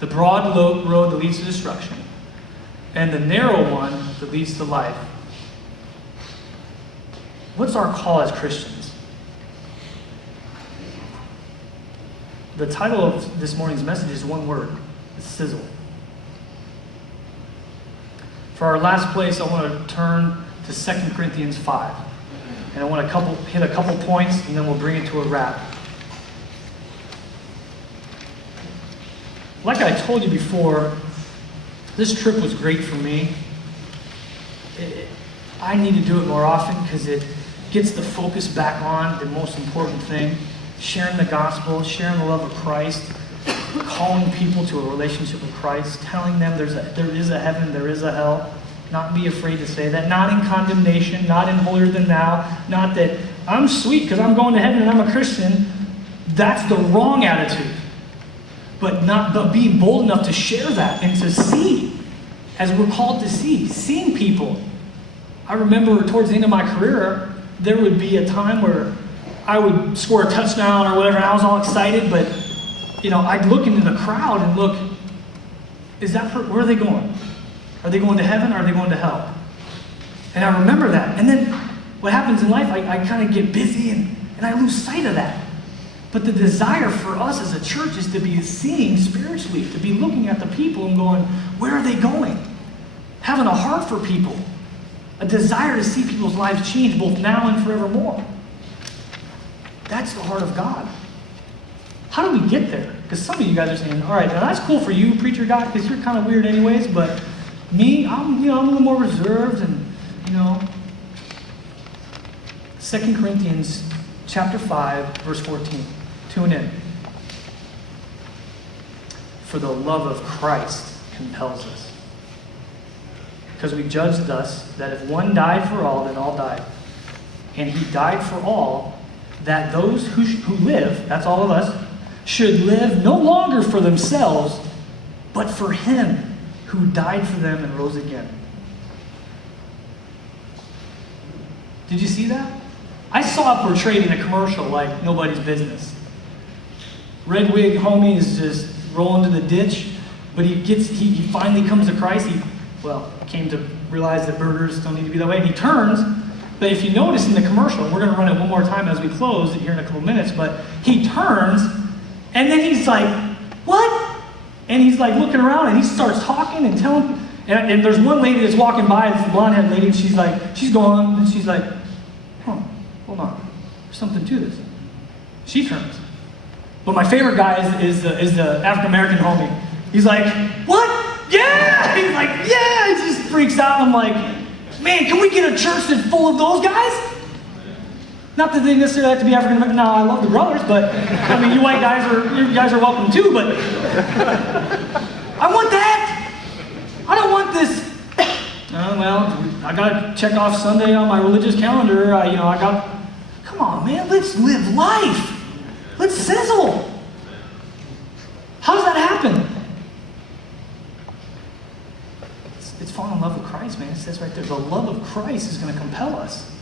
The broad road that leads to destruction, and the narrow one that leads to life. What's our call as Christians? The title of this morning's message is one word. It's sizzle. For our last place, I want to turn to 2 Corinthians 5. And I want to hit a couple points, and then we'll bring it to a wrap. Like I told you before, this trip was great for me. I need to do it more often because it gets the focus back on the most important thing. Sharing the gospel, sharing the love of Christ, calling people to a relationship with Christ, telling them there is a heaven, there is a hell. Not be afraid to say that. Not in condemnation, not in holier than thou. Not that I'm sweet because I'm going to heaven and I'm a Christian. That's the wrong attitude. But being bold enough to share that and to see, as we're called to see, seeing people. I remember towards the end of my career, there would be a time where I would score a touchdown or whatever, and I was all excited, but I'd look into the crowd and look, where are they going? Are they going to heaven or are they going to hell? And I remember that. And then what happens in life, I kind of get busy and I lose sight of that. But the desire for us as a church is to be seeing spiritually, to be looking at the people and going, where are they going? Having a heart for people. A desire to see people's lives change both now and forevermore. That's the heart of God. How do we get there? Because some of you guys are saying, all right, now that's cool for you, preacher guy, because you're kind of weird anyways, but me, I'm a little more reserved and, 2 Corinthians chapter 5, verse 14. Tune in. For the love of Christ compels us. Because we judge thus, that if one died for all, then all died. And he died for all, that those who live, that's all of us, should live no longer for themselves, but for him who died for them and rose again. Did you see that? I saw it portrayed in a commercial like nobody's business. Red wig homie is just rolling to the ditch, but he finally comes to Christ. He came to realize that burgers don't need to be that way. And he turns, but if you notice in the commercial, and we're going to run it one more time as we close here in a couple minutes, but he turns, and then he's like, what? And he's like looking around, and he starts talking and telling, and there's one lady that's walking by, it's the blonde-haired lady, and she's going, and she's like, hold on, there's something to this. She turns. But my favorite guy is the African-American homie. He's like, what? Yeah! He's like, yeah! He just freaks out. I'm like, man, can we get a church that's full of those guys? Not that they necessarily have to be African-American. No, I love the brothers, but I mean, you guys are welcome too, but I want that. I don't want this. I got to check off Sunday on my religious calendar. Come on, man, let's live life. Let's sizzle. How does that happen? It's falling in love with Christ, man. It says right there, the love of Christ is going to compel us.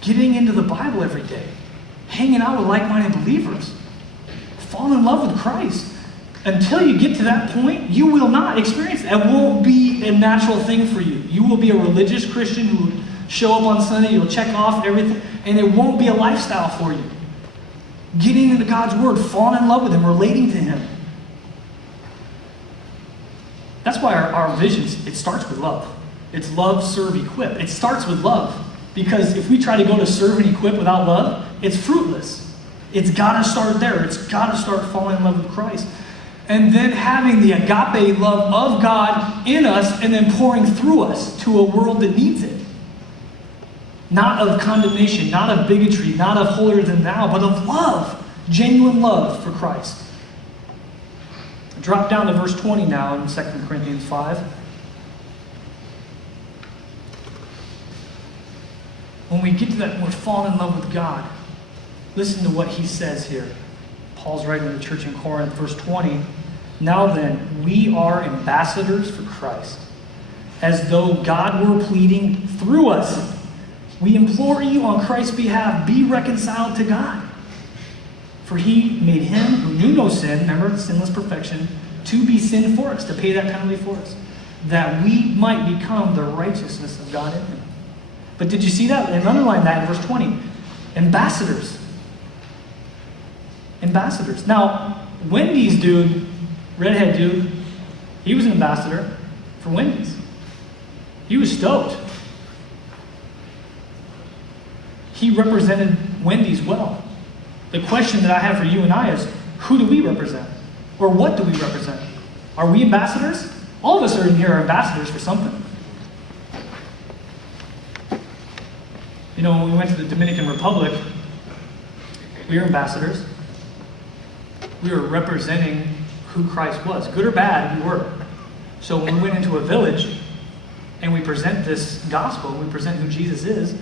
Getting into the Bible every day. Hanging out with like-minded believers. Fall in love with Christ. Until you get to that point, you will not experience that. It won't be a natural thing for you. You will be a religious Christian who will show up on Sunday, you'll check off everything, and it won't be a lifestyle for you. Getting into God's Word, falling in love with Him, relating to Him. That's why our visions, it starts with love. It's love, serve, equip. It starts with love. Because if we try to go to serve and equip without love, it's fruitless. It's got to start there. It's got to start falling in love with Christ. And then having the agape love of God in us and then pouring through us to a world that needs it. Not of condemnation, not of bigotry, not of holier than thou, but of love. Genuine love for Christ. Drop down to verse 20 now in 2 Corinthians 5. When we get to that, we're falling in love with God. Listen to what he says here. Paul's writing to the church in Corinth, verse 20. Now then, we are ambassadors for Christ, as though God were pleading through us. We implore you on Christ's behalf, be reconciled to God. For he made him who knew no sin, remember, sinless perfection, to be sin for us, to pay that penalty for us, that we might become the righteousness of God in him. But did you see that? And underline that in verse 20. Ambassadors. Ambassadors. Now, Wendy's dude, redhead dude, he was an ambassador for Wendy's. He was stoked. He represented Wendy's well. The question that I have for you and I is, who do we represent? Or what do we represent? Are we ambassadors? All of us are in here are ambassadors for something. You know, when we went to the Dominican Republic, we were ambassadors. We were representing who Christ was. Good or bad, we were. So when we went into a village and we present this gospel, we present who Jesus is,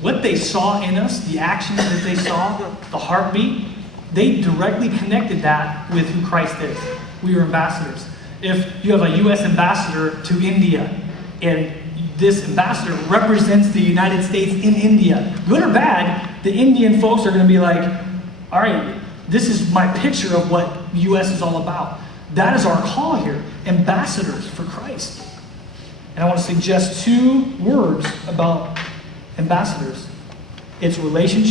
what they saw in us, the actions that they saw, the heartbeat, they directly connected that with who Christ is. We are ambassadors. If you have a U.S. ambassador to India, and this ambassador represents the United States in India, good or bad, the Indian folks are going to be like, all right, this is my picture of what the U.S. is all about. That is our call here, ambassadors for Christ. And I want to suggest 2 words about ambassadors. It's relationship